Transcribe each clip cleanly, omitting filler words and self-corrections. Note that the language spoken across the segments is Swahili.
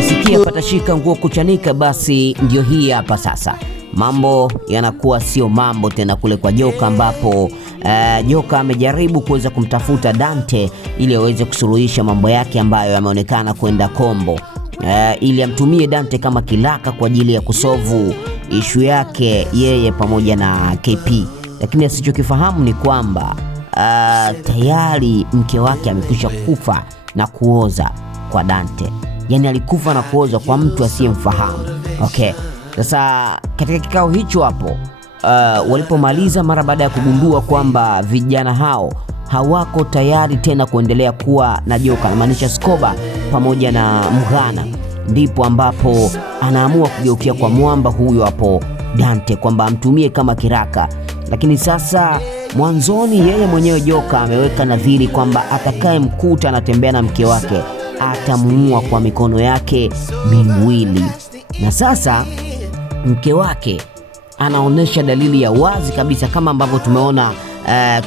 Ukisikia patashika nguo kuchanika, basi ndio hii hapa sasa. Mambo yanakuwa sio mambo tena kule kwa Joka, ambapo Joka amejaribu kuweza kumtafuta Dante ili aweze kusuluhisha mambo yake ambayo yameonekana kwenda kombo, ili amtumie Dante kama kilaka kwa ajili ya kusovu ishu yake yeye pamoja na KP. Lakini asichokifahamu ni kwamba tayari mke wake amekwisha kufa na kuoza kwa Dante. Yani alikufa na kuoza kwa mtu asiyemfahamu. Okay. Sasa katika kikao hicho hapo walipomaliza, mara baada ya kugundua kwamba vijana hao hawako tayari tena kuendelea kuwa na Joka, namaanisha Scoba pamoja na Mghana, ndipo ambapo anaamua kugeukia kwa mwamba huyo hapo Dante kwamba amtumie kama kiraka. Lakini sasa mwanzoni yeye mwenyewe Joka ameweka nadhiri kwamba atakaye mkuta anatembea na mke wake atamuua kwa mikono yake miwili. Na sasa mke wake anaonesha dalili ya wazi kabisa, kama ambavyo tumeona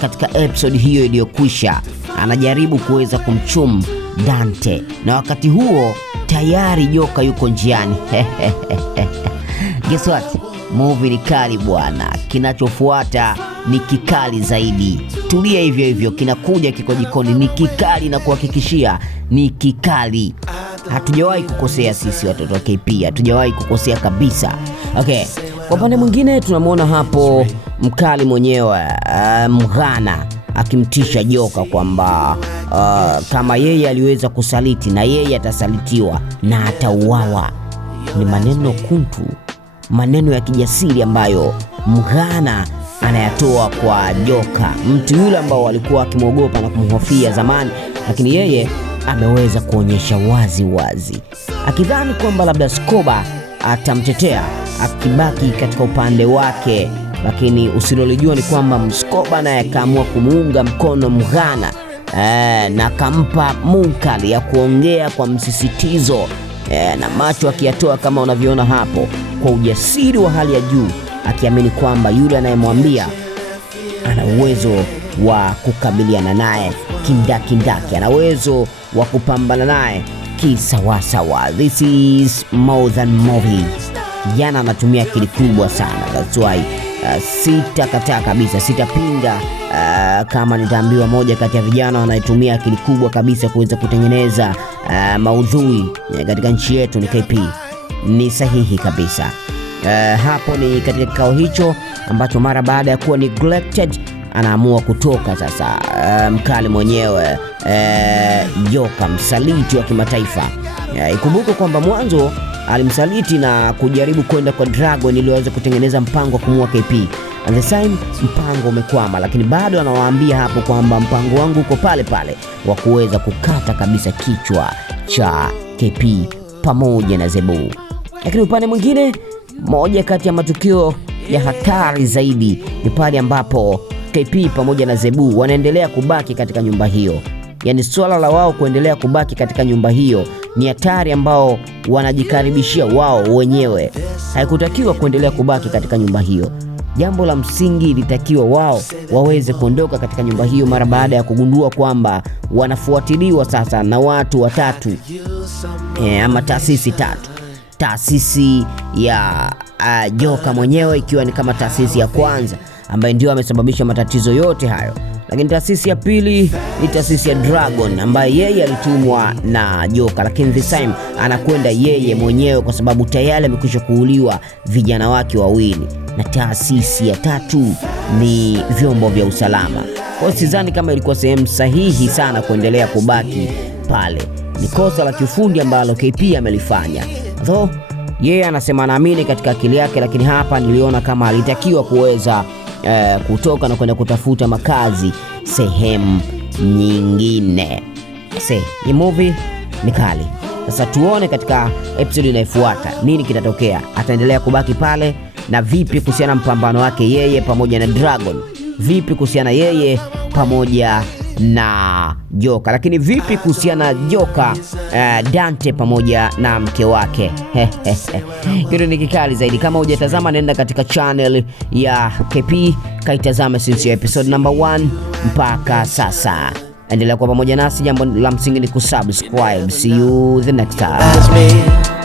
katika episode hiyo iliyokwisha, anajaribu kuweza kumchum Dante, na wakati huo tayari Joka yuko njiani. Guess what? Movie ni kali bwana, kinachofuata ni kikali zaidi. Tulia hivyo hivyo, kinakuja kiko jikoni, ni kikali na kuhakikishia ni kikali. Hatujawahi kukosea sisi watoto wa KP, hatujawahi kukosea kabisa. Okay, kwa upande mwingine tunamwona hapo mkali mwenyewe Mghana akimtisha Joka kwamba kama yeye aliweza kusaliti na yeye atasalitiwa na atauawa. Ni maneno kuntu, maneno ya kijasiri ambayo Mghana anayatoa kwa Joka, mtu yule ambao walikuwa akimwogopa na kumhofia zamani, lakini yeye ameweza kuonyesha wazi wazi, akidhani kwamba labda Scoba atamtetea akibaki katika upande wake. Lakini usilolijua ni kwamba Scoba naye akaamua kumuunga mkono Mghana na akampa munkali ya kuongea kwa msisitizo, na macho akiyatoa kama unavyoona hapo, kwa ujasiri wa hali ya juu, akiamini kwamba yule anayemwambia ana uwezo wa kukabiliana naye kindaki, ana uwezo wa kupambana naye kisawasawa. This is more than movie. Yana anatumia akili kubwa sana. That's why sitakataa kabisa, sitapinga kama nitaambiwa moja kati ya vijana wanaitumia akili kubwa kabisa kuweza kutengeneza maudhui katika nchi yetu ni KP. Ni sahihi kabisa. Hapo ni katika kikao hicho ambacho mara baada ya kuwa neglected anaamua kutoka sasa, mkali mwenyewe Joka, msaliti wa kimataifa. Ikumbuke kwamba mwanzo alimsaliti na kujaribu kwenda kwa Dragon ili aweze kutengeneza mpango wa kumua KP. At the same mpango umekwama, lakini bado anawaambia hapo kwamba mpango wangu uko pale pale wa kuweza kukata kabisa kichwa cha KP pamoja na Zebu. Lakini upande mwingine, moja kati ya matukio ya hatari zaidi ni pale ambapo KP pamoja na Zebu wanaendelea kubaki katika nyumba hiyo. Yani swala la wao kuendelea kubaki katika nyumba hiyo ni hatari ambao wanajikaribishia wao wenyewe. Haikutakiwa kuendelea kubaki katika nyumba hiyo. Jambo la msingi ilitakiwa wao waweze kuondoka katika nyumba hiyo mara baada ya kugundua kwamba wanafuatiliwa sasa na watu watatu, ama taasisi tatu. Taasisi ya Joka mwenyewe ikiwa ni kama taasisi ya kwanza ambaye ndio amesababisha matatizo yote hayo. Lakini taasisi ya pili ni taasisi ya Dragon ambaye yeye alitumwa na Joka, lakini this time anakwenda yeye mwenyewe kwa sababu tayari amekwisha kuuliwa vijana wake wawili. Na taasisi ya tatu ni vyombo vya usalama. Kwa hiyo sidhani kama ilikuwa sehemu sahihi sana kuendelea kubaki pale. Ni kosa la kiufundi ambalo KP amelifanya. Though yeye anasema anaamini katika akili yake, lakini hapa niliona kama alitakiwa kuweza kutoka na kwenda kutafuta makazi sehemu nyingine. Hii movie ni kali. Sasa tuone katika episode inayofuata nini kitatokea. Ataendelea kubaki pale, na vipi kuhusiana mpambano wake yeye pamoja na Dragon, vipi kuhusiana yeye pamoja na Joka, lakini vipi kuhusiana Joka Dante pamoja na mke wake. Hilo ni kikali zaidi. Kama hujatazama, nenda katika channel ya KP kaitazama since episode number 1 mpaka sasa. Endelea kuwa pamoja nasi, jambo la msingi ni kusubscribe. See you the next time.